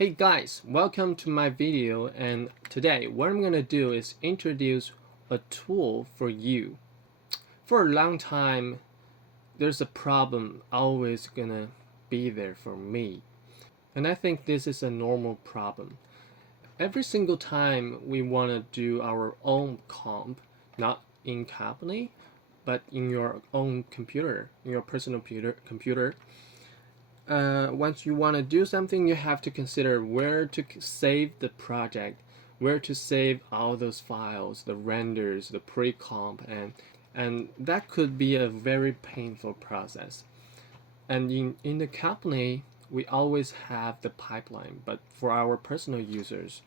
Hey guys, welcome to my video, and today what I'm gonna do is introduce a tool for you. For a long time, there's a problem always gonna be there for me, and I think this is a normal problem. Every single time we wanna do our own comp, not in company, but in your own computer, in your personal computer, once you want to do something, you have to consider where to save the project, where to save all those files, the renders, the pre-comp, and that could be a very painful process. And in the company, we always have the pipeline, but for our personal users,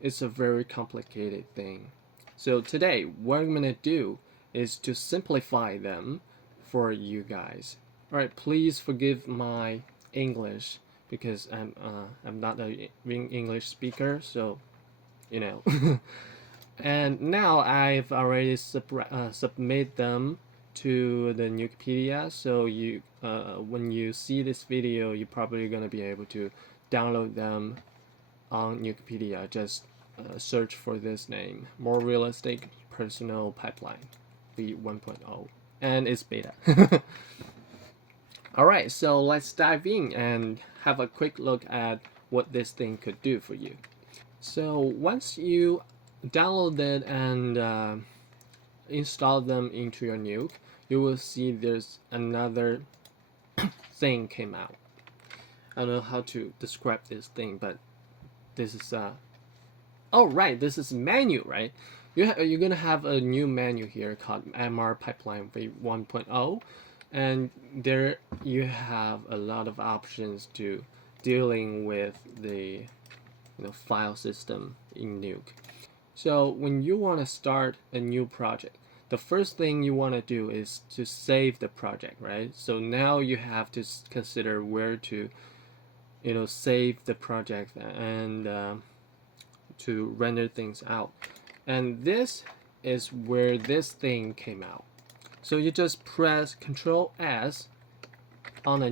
it's a very complicated thing. So today, what I'm gonna do is to simplify them for you guys. All right, please forgive my English because I'm not a English speaker, so you know. And now I've already submit them to the Nukepedia, so you when you see this video, you're probably gonna be able to download them on Nukepedia. Just search for this name, More Realistic Personal Pipeline v1.0, and it's beta. Alright, so let's dive in and have a quick look at what this thing could do for you. So once you download it and install them into your Nuke, you will see there's another thing came out. I don't know how to describe this thing, but this is oh right, this is menu, right? You're gonna have a new menu here called MR Pipeline v1.0, and there you have a lot of options to dealing with the file system in Nuke. So when you want to start a new project, the first thing you want to do is to save the project, right? So now you have to consider where to save the project and to render things out. And this is where this thing came out. So you just press Control S on a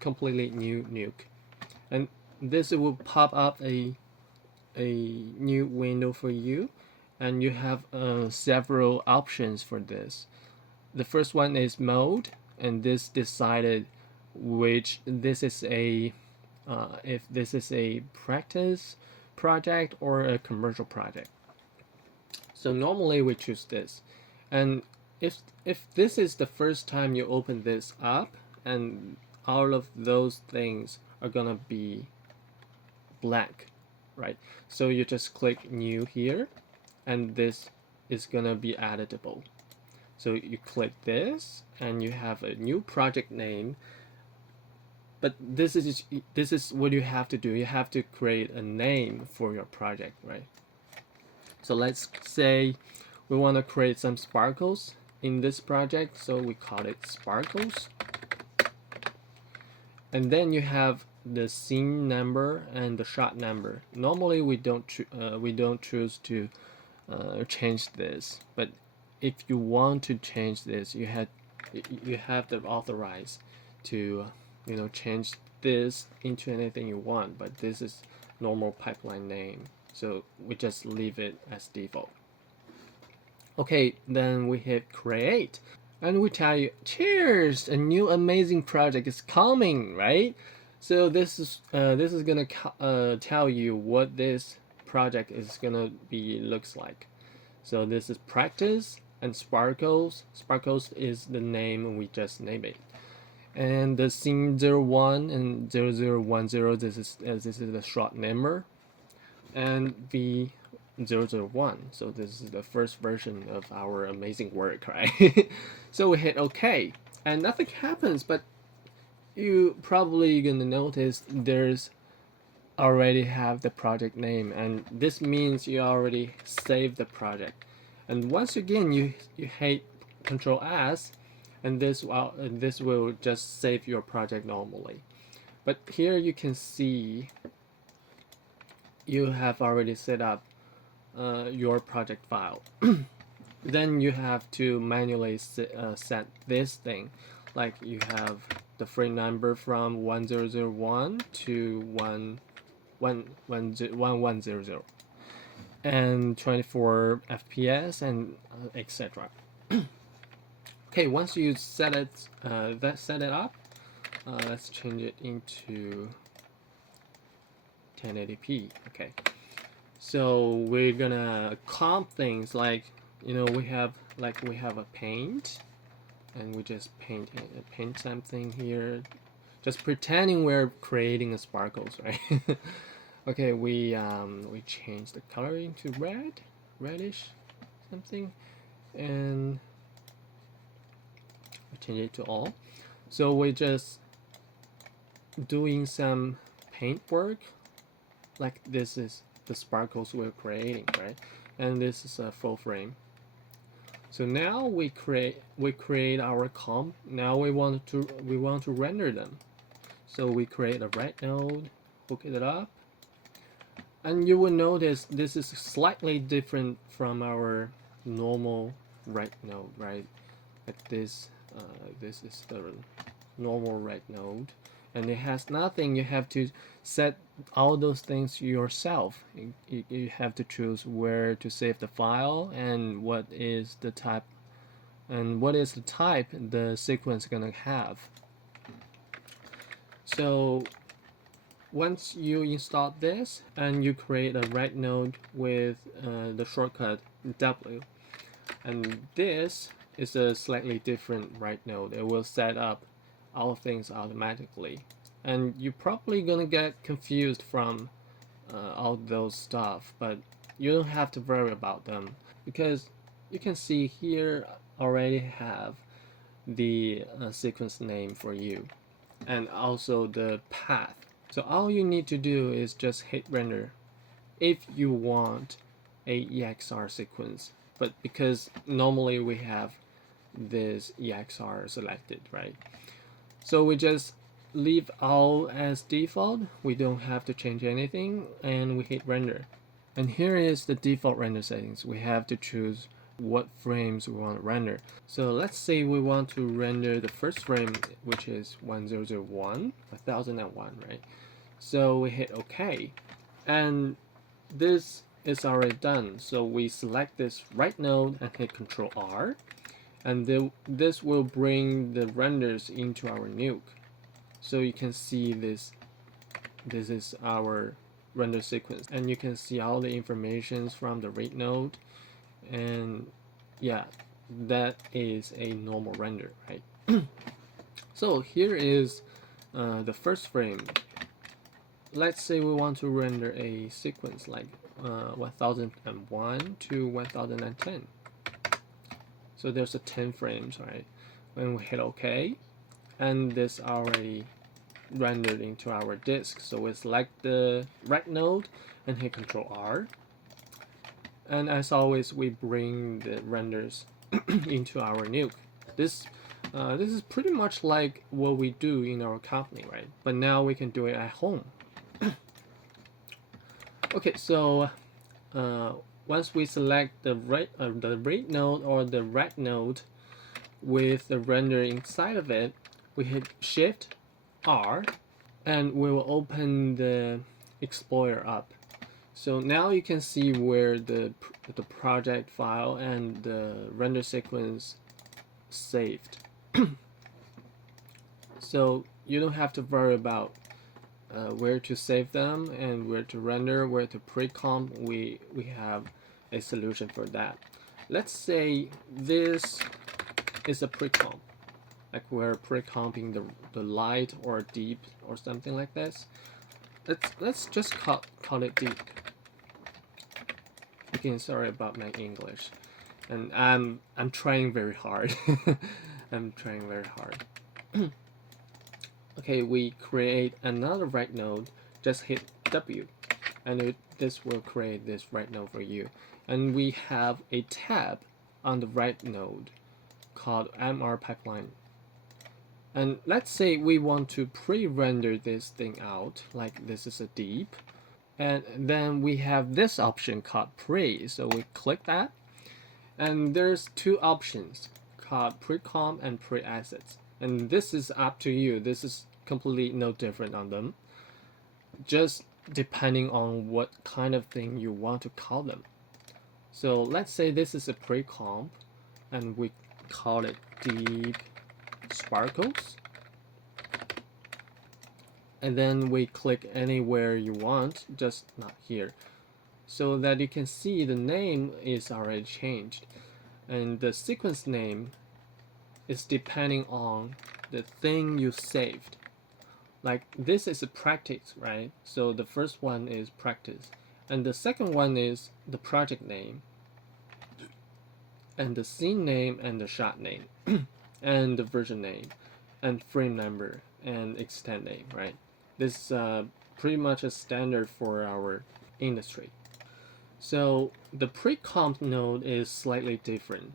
completely new Nuke, and this will pop up a new window for you, and you have several options for this. The first one is mode, and this decided which this is a if this is a practice project or a commercial project. So normally we choose this, and if this is the first time you open this up, and all of those things are gonna be blank, right? So you just click new here, and this is gonna be editable. So you click this, and you have a new project name. But this is what you have to do. You have to create a name for your project, right? So let's say we want to create some sparkles in this project, so we call it sparkles. And then you have the scene number and the shot number. Normally we don't choose to change this, but if you want to change this, you have to authorize to change this into anything you want. But this is normal pipeline name, so we just leave it as default. Okay, then we hit create, and we tell you, cheers, a new amazing project is coming, right? So this is gonna tell you what this project is gonna be looks like. So this is practice and sparkles. Sparkles is the name we just named it, and the scene 01 and 0010. This is the short number, and the 001. So this is the first version of our amazing work, right? So we hit OK, and nothing happens, but you probably gonna notice there's already have the project name, and this means you already saved the project. And once again, you hit Control S, and this will just save your project normally. But here you can see you have already set up your project file. Then you have to manually set this thing, like you have the frame number from 1001 to 1100 and 24 FPS and etc. Okay, once you set it up, let's change it into 1080p. Okay, so we're gonna comp things like, you know, we have a paint, and we just paint something here, just pretending we're creating a sparkles, right? Okay, we change the color into reddish something, and we change it to all. So we're just doing some paint work, like this is the sparkles we're creating, right? And this is a full frame. So now we create our comp. Now we want to render them. So we create a red node, hook it up, and you will notice this is slightly different from our normal red node, right? Like this, this is the normal red node, and it has nothing. You have to set all those things yourself. You have to choose where to save the file and what is the type the sequence gonna have. So once you install this and you create a red node with the shortcut W, and this is a slightly different red node. It will set up all things automatically, and you're probably gonna get confused from all those stuff, but you don't have to worry about them, because you can see here already have the sequence name for you, and also the path. So all you need to do is just hit render if you want a EXR sequence, but because normally we have this EXR selected, right? So we just leave all as default. We don't have to change anything, and we hit render. And here is the default render settings. We have to choose what frames we want to render. So let's say we want to render the first frame, which is 1001, right? So we hit OK, and this is already done. So we select this right node and hit Control R, and this will bring the renders into our Nuke. So you can see this is our render sequence, and you can see all the informations from the rate node, and yeah, that is a normal render, right? So here is the first frame. Let's say we want to render a sequence like 1001 to 1010. So there's a 10 frames, right? When we hit OK, and this already rendered into our disk. So we select the right node and hit Control R. And as always, we bring the renders into our Nuke. This is pretty much like what we do in our company, right? But now we can do it at home. Okay, so once we select the rate node or the red node with the render inside of it, we hit Shift R, and we will open the Explorer up. So now you can see where the project file and the render sequence saved. So you don't have to worry about where to save them and where to render, where to pre-comp. We have a solution for that. Let's say this is a pre-comp, like we're pre-comping the light or deep or something like this. Let's just call it deep. Again, sorry about my English, and I'm trying very hard. I'm trying very hard. Okay, we create another right node. Just hit W, and this will create this right node for you. And we have a tab on the right node called MR pipeline. And let's say we want to pre-render this thing out, like this is a deep, and then we have this option called pre. So we click that, and there's two options called pre-comp and pre-assets, and this is up to you. This is completely no different on them. Just depending on what kind of thing you want to call them. So let's say this is a pre-comp and we call it deep sparkles. And then we click anywhere you want, just not here. So that you can see the name is already changed. And the sequence name is depending on the thing you saved. Like this is a practice, right? So the first one is practice. And the second one is the project name. And the scene name and the shot name. And the version name. And frame number and extent name, right? This is pretty much a standard for our industry. So the pre-comp node is slightly different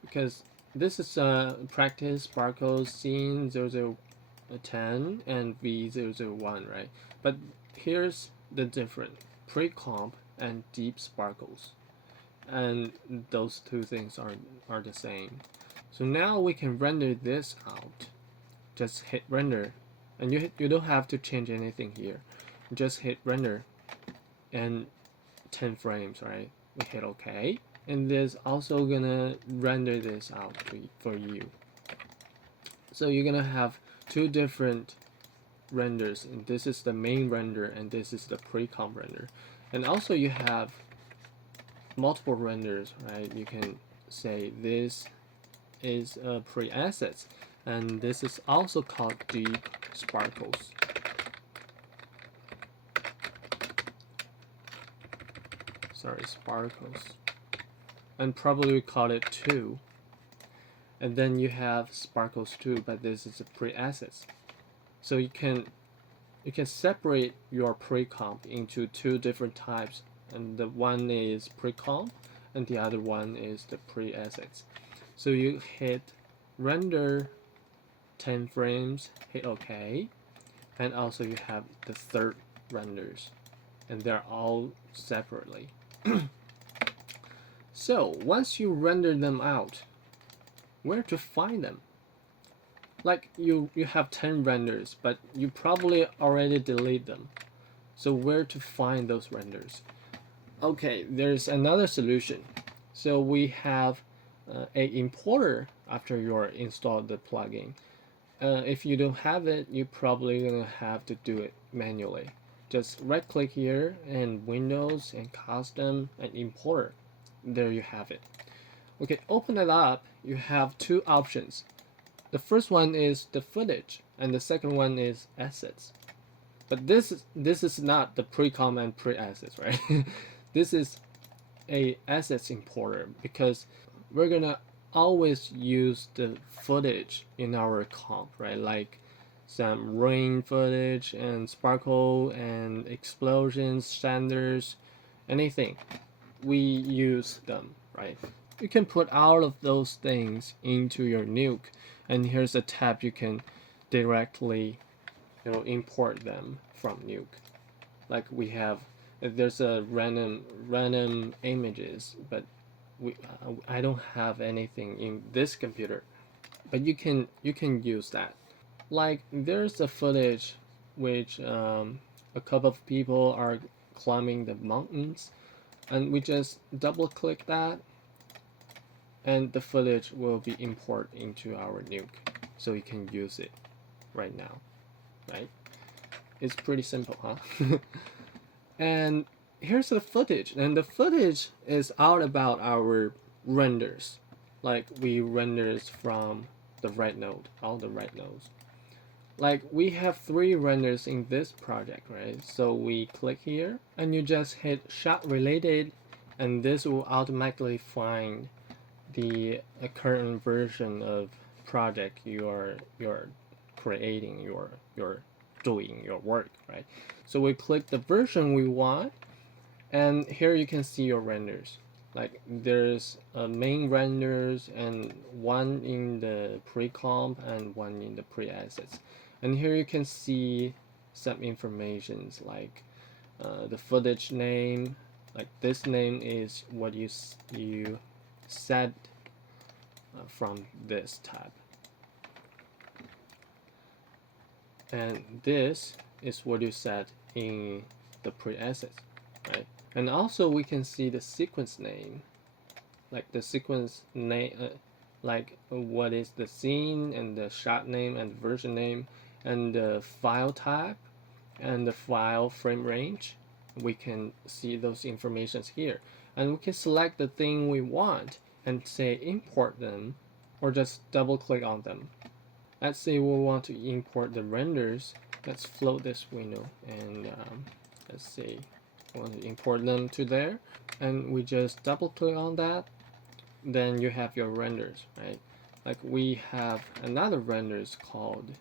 because this is practice, barcode, scene 0010 and V001, right? But here's the difference: pre-comp and deep sparkles, and those two things are the same. So now we can render this out. Just hit render, and you don't have to change anything here. Just hit render, and 10 frames, right? We hit OK, and this also gonna render this out for you. So you're gonna have two different renders, and this is the main render and this is the pre-comp render. And also you have multiple renders, right? You can say this is pre-assets, and this is also called deep sparkles. Sorry, sparkles. And probably we call it 2. And then you have sparkles 2, but this is a pre-assets. So you can separate your pre-comp into two different types, and the one is pre-comp and the other one is the pre-assets. So you hit render 10 frames, hit OK, and also you have the third renders, and they're all separately. So once you render them out, where to find them? Like you have 10 renders, but you probably already delete them. So where to find those renders? Okay, there's another solution. So we have a importer after you installed the plugin. If you don't have it, you're probably gonna have to do it manually. Just right click here and Windows and Custom and Importer. There you have it. Okay, open it up. You have two options. The first one is the footage, and the second one is assets. But this is not the pre-comp and pre-assets, right? This is a assets importer because we're gonna always use the footage in our comp, right? Like some rain footage and sparkle and explosions, standards, anything. We use them, right? You can put all of those things into your Nuke, and here's a tab you can directly, import them from Nuke. Like we have, there's a random images, but I don't have anything in this computer, but you can use that. Like there's a footage which a couple of people are climbing the mountains, and we just double click that, and the footage will be imported into our Nuke, so you can use it right now, right? It's pretty simple, huh? And here's the footage, and the footage is all about our renders. Like we renders from the right node, all the right nodes. Like we have 3 renders in this project, right? So we click here and you just hit shot related, and this will automatically find the current version of project you're creating, you're doing your work, right? So we click the version we want, and here you can see your renders. Like there's main renders and one in the pre-comp and one in the pre-assets. And here you can see some informations like the footage name. Like this name is what you set from this tab, and this is what you set in the preassets, right? And also we can see the sequence name, like the sequence name, like what is the scene and the shot name and version name and the file type and the file frame range. We can see those informations here, and we can select the thing we want and say import them, or just double click on them. Let's say we want to import the renders. Let's float this window and let's say we want to import them to there, and we just double click on that. Then you have your renders, right? Like we have another renders called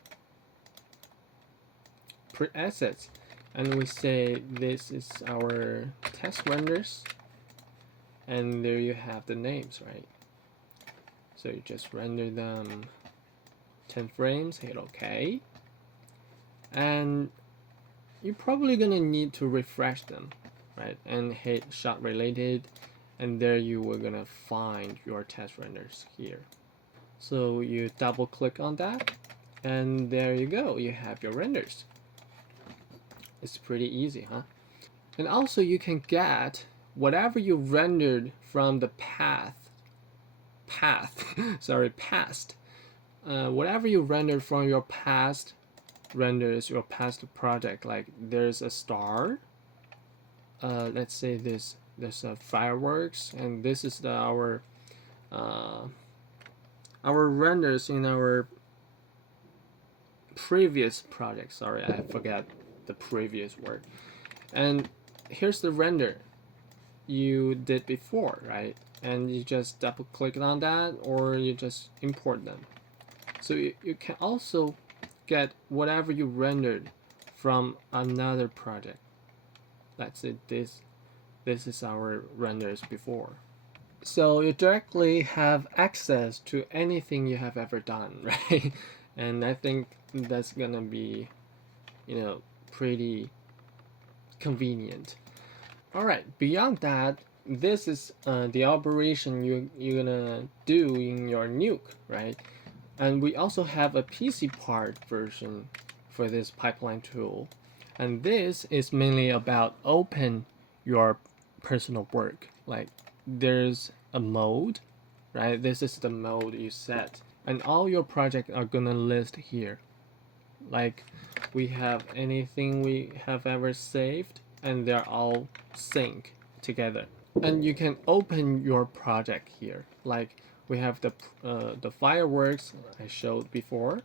preassets, and we say this is our test renders, and there you have the names, right? So you just render them 10 frames, hit OK, and you're probably gonna need to refresh them, right? And hit shot related, and there you were gonna find your test renders here. So you double click on that, and there you go, you have your renders. It's pretty easy, huh? And also you can get whatever you rendered from the past, whatever you rendered from your past renders, your past project. Like there's a star, let's say there's a fireworks, and this is our renders in our previous project. Sorry, I forgot the previous word. And here's the render you did before, right? And you just double click on that, or you just import them. So you can also get whatever you rendered from another project. Let's say this is our renders before. So you directly have access to anything you have ever done, right? And I think that's gonna be, pretty convenient. All right, beyond that, this is the operation you're gonna do in your Nuke, right? And we also have a PC part version for this pipeline tool. And this is mainly about open your personal work. Like there's a mode, right? This is the mode you set. And all your projects are gonna list here. Like we have anything we have ever saved, and they're all sync together. And you can open your project here. Like we have the fireworks I showed before,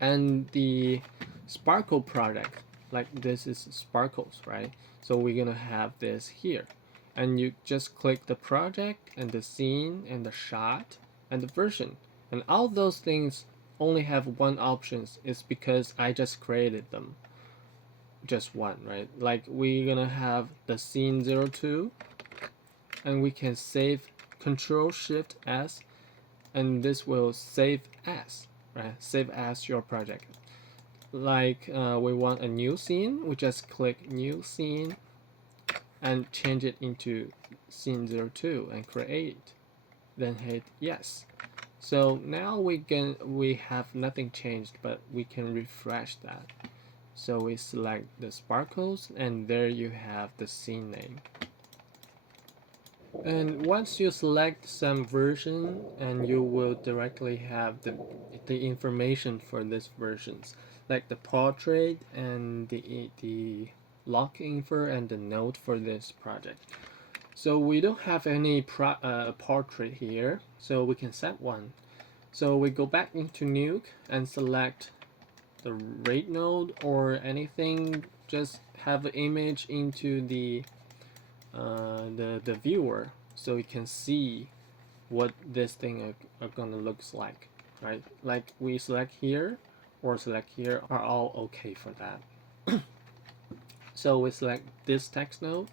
and the sparkle project. Like this is sparkles, right? So we're gonna have this here, and you just click the project and the scene and the shot and the version, and all those things only have one option. Is because I just created them, just one, right? Like we're gonna have the scene 02, and we can save Control Shift S, and this will save as, right? Save as your project. Like we want a new scene, we just click new scene and change it into scene 02 and create, then hit yes. So now we have nothing changed, but we can refresh that. So we select the sparkles, and there you have the scene name. And once you select some version, and you will directly have the information for these versions, like the portrait and the lock info and the note for this project. So we don't have any portrait here, so we can set one. So we go back into Nuke and select the rate node or anything. Just have an image into the viewer, so you can see what this thing are gonna looks like, right? Like we select here or select here are all okay for that. So we select this text node,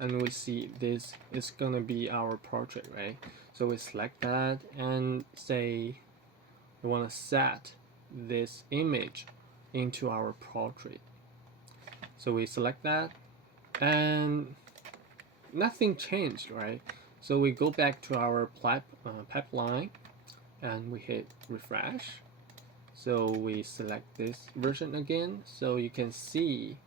and we see this is gonna be our portrait, right? So we select that and say we want to set this image into our portrait. So we select that, and nothing changed, right? So we go back to our pipeline, and we hit refresh. So we select this version again, so you can see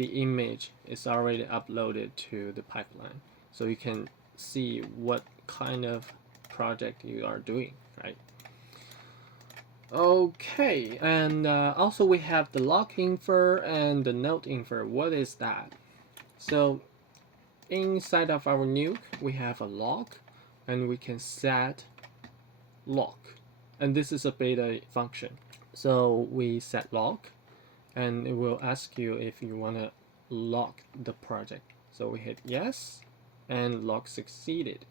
the image is already uploaded to the pipeline, so you can see what kind of project you are doing, right? Okay, and also we have the log infer and the node infer. What is that? So inside of our Nuke, we have a log, and we can set log, and this is a beta function. So we set log, and it will ask you if you want to log the project. So we hit yes, and log succeeded.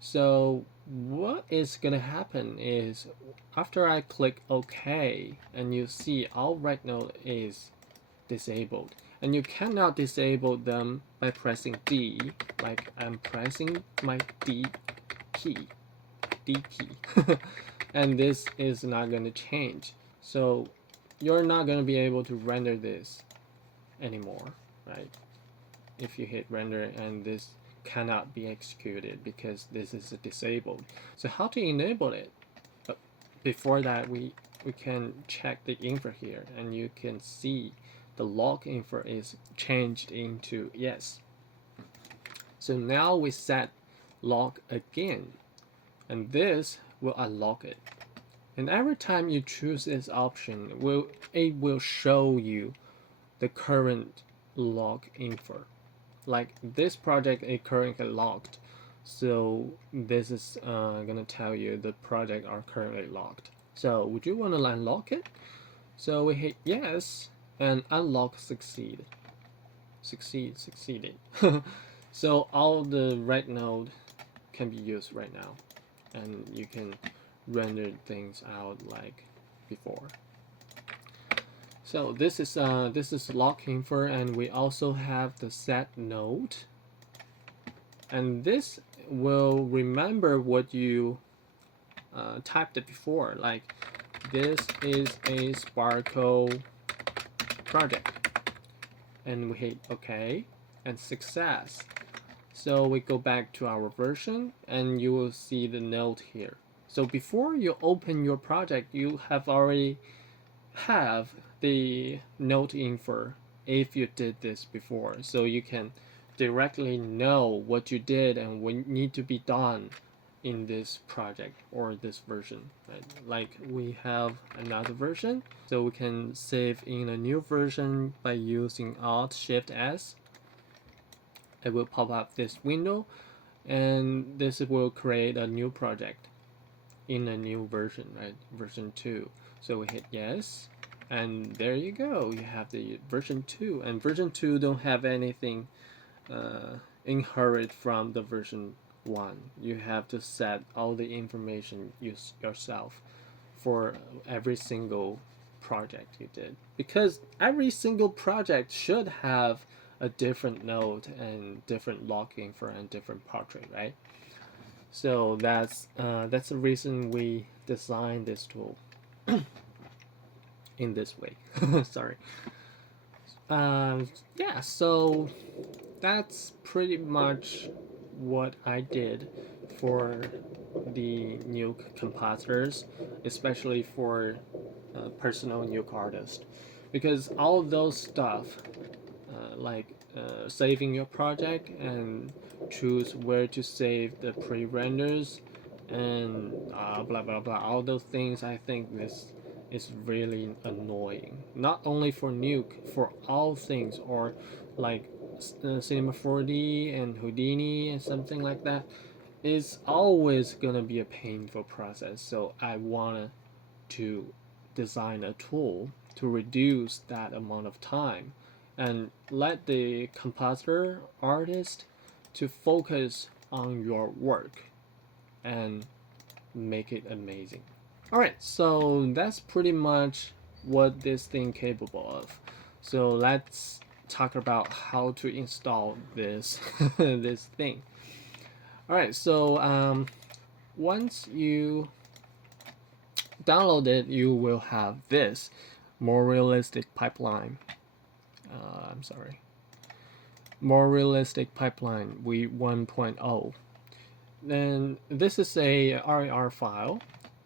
So what is gonna happen is after I click OK, and you see all write node is disabled, and you cannot disable them by pressing D, like I'm pressing my D key, and this is not gonna change. So you're not gonna be able to render this anymore, right? If you hit render and this cannot be executed because this is disabled. So how to enable it? But before that, we can check the infer here, and you can see the log infer is changed into yes. So now we set log again, and this will unlock it. And every time you choose this option, it will show you the current log infer. Like this project is currently logged, so this is gonna tell you the project are currently logged. So would you want to unlock it? So we hit yes, and unlock succeeded. So all the write node can be used right now, and you can render things out like before. So this is log infer, and we also have the set node, and this will remember what you typed it before. Like this is a Sparkle project, and we hit OK and success. So we go back to our version, and you will see the node here. So before you open your project, you have already have the node infer if you did this before, so you can directly know what you did and what need to be done in this project or this version, right? Like we have another version, so we can save in a new version by using Alt-Shift-S. It will pop up this window, and this will create a new project in a new version, right? Version 2. So we hit yes, and there you go. You have the version 2, and version 2 don't have anything inherit from the version 1. You have to set all the information yourself for every single project you did, because every single project should have a different node and different log infer and different portrait, right? So that's the reason we designed this tool in this way. Sorry. Yeah, so that's pretty much what I did for the Nuke compositors, especially for personal Nuke artists, because all those stuff, like saving your project and choose where to save the pre-renders and blah blah blah, all those things, I think this is really annoying. Not only for Nuke, for all things, or like Cinema 4D and Houdini and something like that, is always gonna be a painful process. So I wanted to design a tool to reduce that amount of time and let the compositor artist to focus on your work and make it amazing. Alright, so that's pretty much what this thing capable of. So let's talk about how to install this this thing. Alright, so once you download it, you will have this more realistic pipeline. More realistic pipeline v1.0. Then this is a RAR file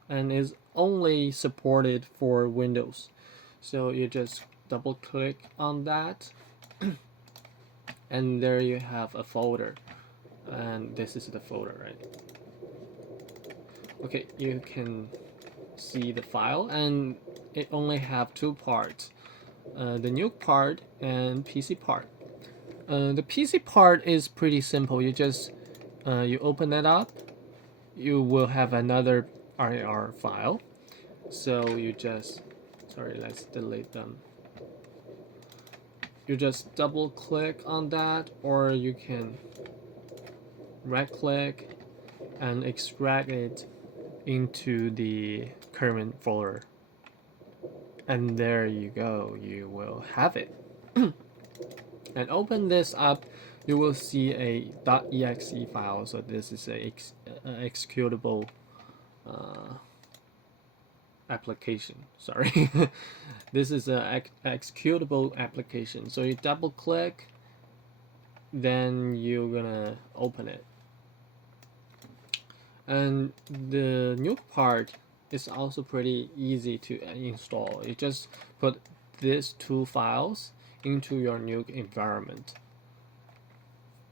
and is only supported for Windows. So you just double click on that, And there you have a folder, and this is the folder, right? Okay, you can see the file, and it only have two parts, the Nuke part and PC part. The PC part is pretty simple. You just you open it up, you will have another RAR file. So you just, sorry, let's delete them. You just double click on that, or you can right click and extract it into the current folder. And there you go, you will have it. And open this up, you will see a .exe file. So this is a executable application. Sorry, this is a executable application. So you double click, then you're gonna open it. And the Nuke part is also pretty easy to install. You just put these two files into your Nuke environment.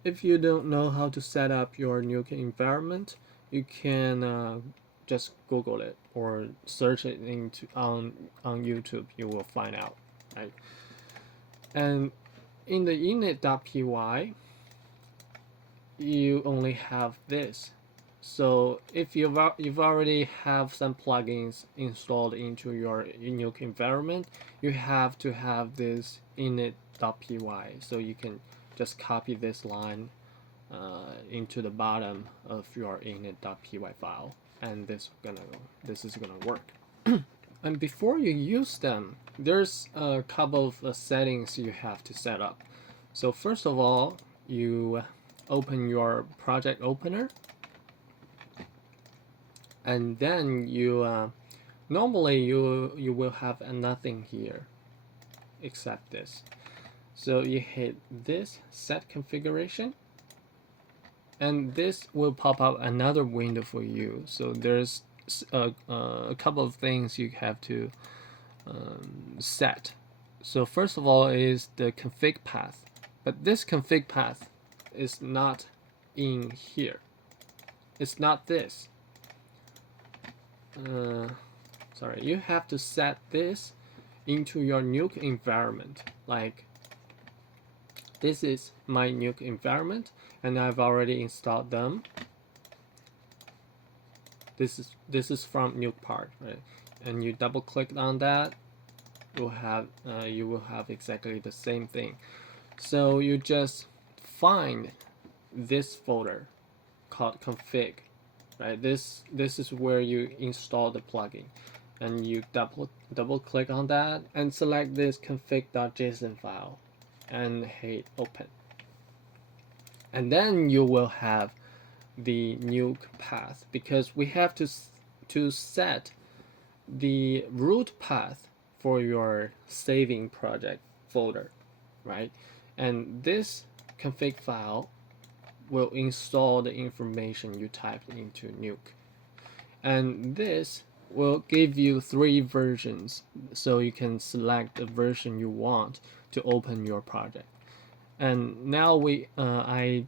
If you don't know how to set up your Nuke environment, you can just Google it or search it into on YouTube. You will find out, right? And in the init.py, you only have this. So if you've already have some plugins installed into your Nuke environment, you have to have this init.py. So you can just copy this line into the bottom of your init.py file, and this is gonna work. And before you use them, there's a couple of settings you have to set up. So first of all, you open your project opener, and then you normally you will have nothing here except this. So you hit this set configuration, and this will pop up another window for you. So there's a couple of things you have to set. So first of all is the config path, but this config path is not in here. It's not this. Sorry, you have to set this into your Nuke environment. Like, this is my Nuke environment, and I've already installed them. This is from Nuke part, right? And you double click on that, you will have exactly the same thing. So you just find this folder called config, right? This is where you install the plugin, and you double click on that and select this config.json file and hit open. And then you will have the Nuke path, because we have to set the root path for your saving project folder, right? And this config file will install the information you typed into Nuke. And this will give you 3 versions, so you can select the version you want to open your project. And now I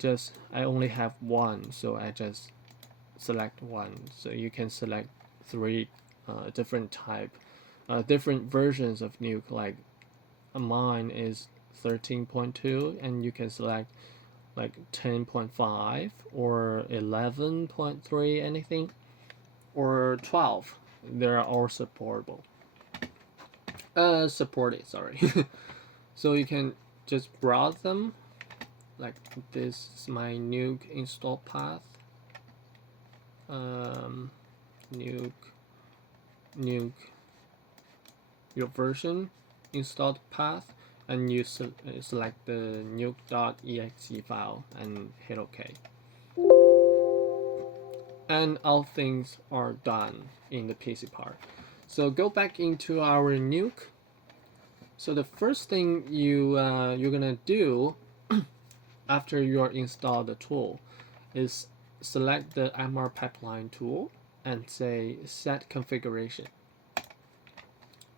only have one, so I just select one. So you can select 3 different different versions of Nuke. Like mine is 13.2, and you can select like 10.5 or 11.3, anything, or 12. They're all supportable. Supported, sorry. So you can just browse them. Like, this is my Nuke install path. Nuke your version installed path, and you select the nuke.exe file and hit OK. And all things are done in the PC part. So go back into our Nuke. So the first thing you're gonna do after you install the tool is select the MR pipeline tool and say set configuration.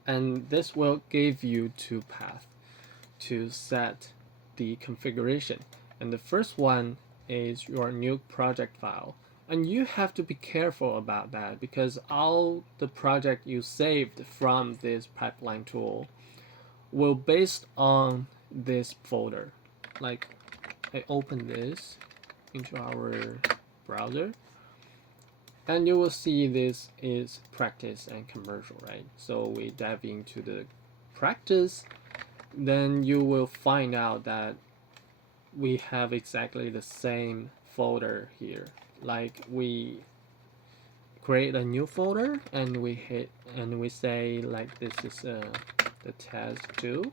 And this will give you 2 paths to set the configuration. And the first one is your Nuke project file. And you have to be careful about that because all the project you saved from this pipeline tool will based on this folder. Like I open this into our browser and you will see this is practice and commercial, right? So we dive into the practice, then you will find out that we have exactly the same folder here. Like we create a new folder and we hit and we say like this is the test 2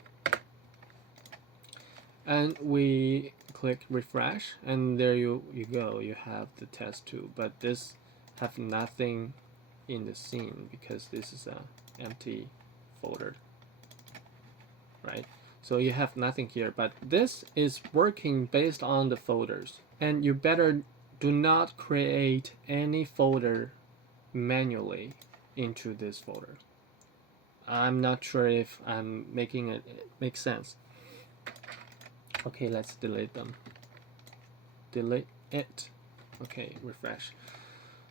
and we click refresh and there you go, you have the test 2, but this have nothing in the scene because this is a empty folder, right? So you have nothing here, but this is working based on the folders, and you better do not create any folder manually into this folder. I'm not sure if I'm making it make sense. Okay, let's delete them. Delete it. Okay, refresh.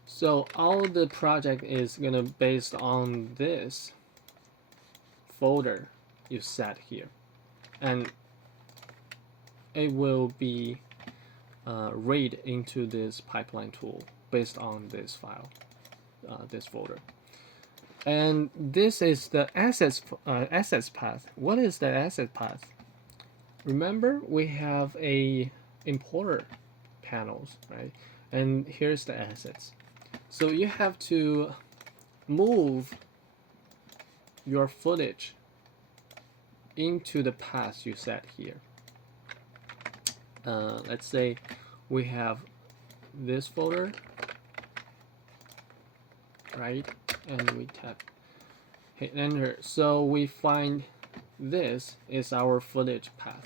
So all the project is gonna based on this folder you set here, and it will be read into this pipeline tool based on this file, this folder. And this is the assets path. What is the asset path? Remember, we have a importer panels, right? And here's the assets. So you have to move your footage into the path you set here. Let's say we have this folder, right? And we hit enter. So we find this is our footage path,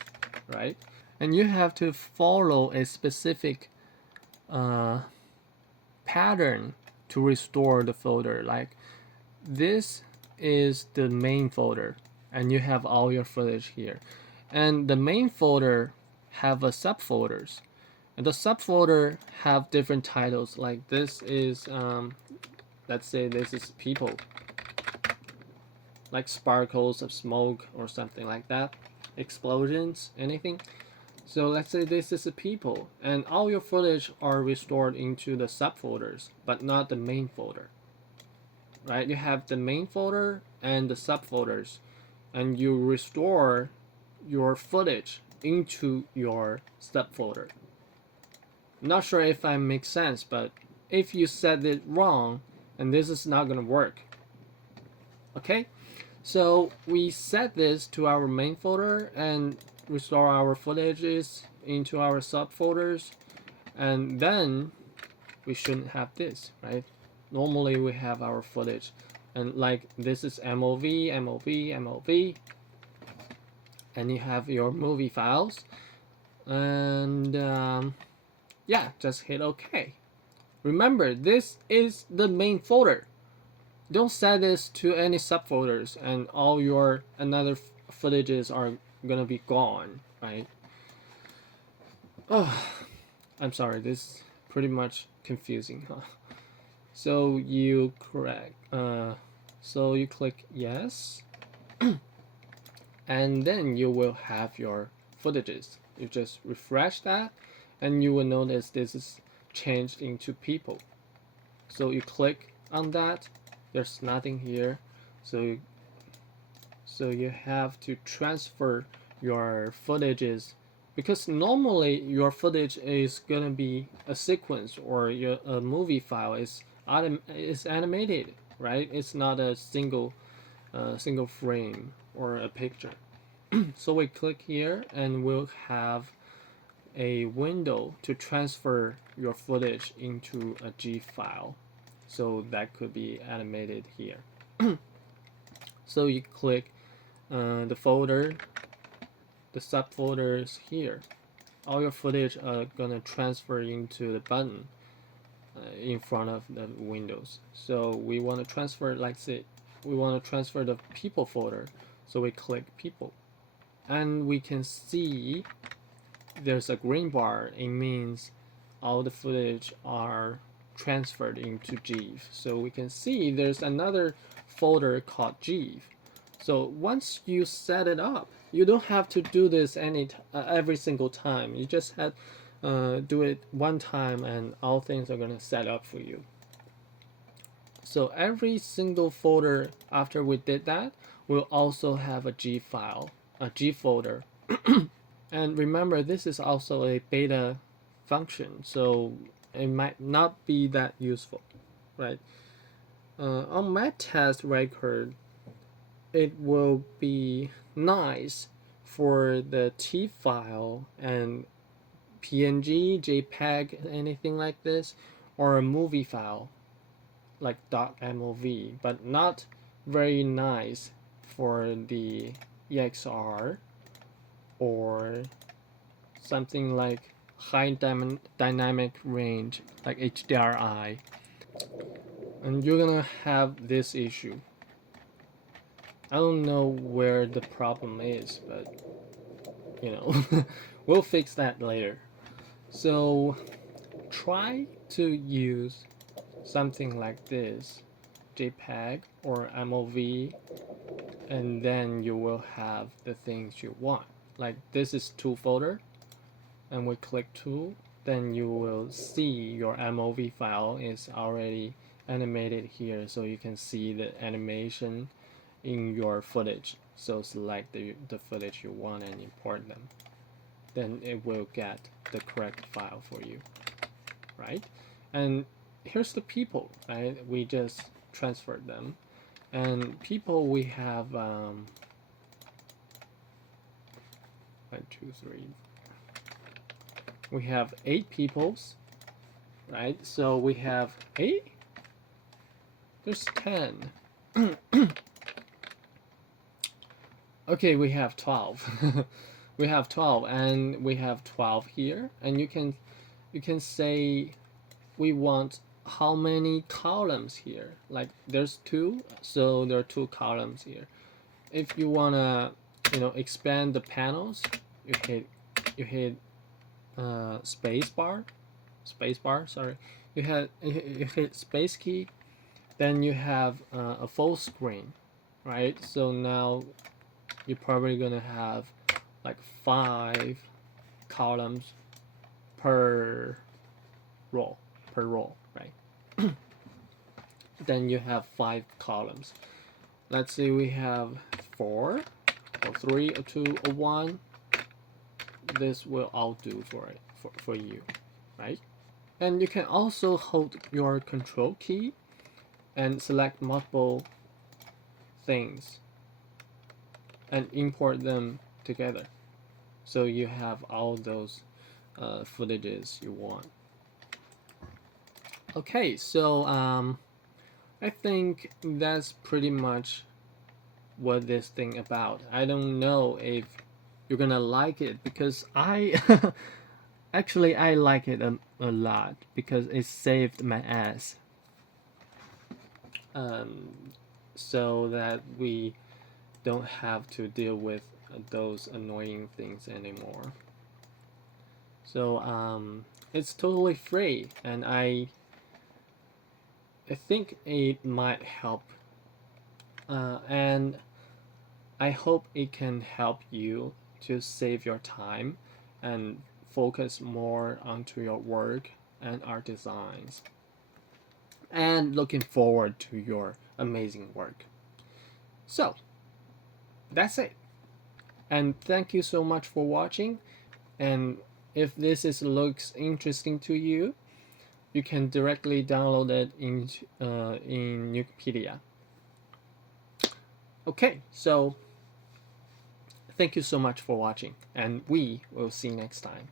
right? And you have to follow a specific pattern to restore the folder. Like this is the main folder and you have all your footage here, and the main folder have a subfolders, and the subfolder have different titles. Like this is let's say this is people, like sparkles of smoke or something like that, explosions, anything. So let's say this is a people, and all your footage are restored into the subfolders, but not the main folder, right? You have the main folder and the subfolders, and you restore your footage into your subfolder. Not sure if I make sense, but if you set it wrong, and this is not gonna work. Okay, so we set this to our main folder and restore our footages into our subfolders, and then we shouldn't have this, right? Normally we have our footage, and like this is MOV, MOV, MOV, and you have your movie files, and yeah, just hit OK. Remember, this is the main folder. Don't set this to any subfolders, and all your another footages are gonna be gone, right? Oh, I'm sorry, this is pretty much confusing, huh? So you so you click yes, and then you will have your footages. You just refresh that, and you will notice this is changed into people. So you click on that, there's nothing here, so you have to transfer your footages, because normally your footage is gonna be a sequence, or a movie file is animated, right? It's not a single frame or a picture. So we click here and we'll have a window to transfer your footage into a G file. So that could be animated here. So you click the folder, the subfolders here. All your footage are gonna transfer into the button in front of the windows. So we want to transfer, like say, we want to transfer the people folder. So we click people, and we can see there's a green bar, it means all the footage are transferred into GIF. So we can see there's another folder called GIF. So once you set it up, you don't have to do this every single time. You just had do it one time, and all things are gonna set up for you. So every single folder after we did that will also have a GIF file, a GIF folder. And remember, this is also a beta function, so it might not be that useful, right? On my test record, it will be nice for the TIFF file and PNG, JPEG, anything like this, or a movie file like .mov, but not very nice for the EXR or something like high dynamic range like HDRI. And you're gonna have this issue. I don't know where the problem is, but you know, we'll fix that later. So try to use something like this, JPEG or MOV, and then you will have the things you want. Like this is tool folder, and we click tool, then you will see your MOV file is already animated here, so you can see the animation in your footage. So select the footage you want and import them. Then it will get the correct file for you, right? And here's the people, right? We just transferred them. And people, we have 1, 2, 3. We have 8 peoples, right? So we have 8. There's 10. Okay, we have 12. We have 12, and we have 12 here. And you can say we want how many columns here. Like there's 2, so there are 2 columns here. If you wanna, expand the panels, you hit space bar. Sorry, you hit space key. Then you have a full screen, right? So now you're probably gonna have like 5 columns per row, right? Then you have 5 columns. Let's say we have 4 or 3 or 2 or 1. This will all do for you, right? And you can also hold your control key and select multiple things and import them together, so you have all those footages you want. Okay, so I think that's pretty much what this thing about. I don't know if you're gonna like it, because I actually I like it a lot, because it saved my ass, so that we don't have to deal with those annoying things anymore. So it's totally free, and I think it might help, and I hope it can help you to save your time and focus more onto your work and art designs, and looking forward to your amazing work. So that's it, and thank you so much for watching. And if this looks interesting to you, you can directly download it in Nukepedia. Okay, so thank you so much for watching, and we will see you next time.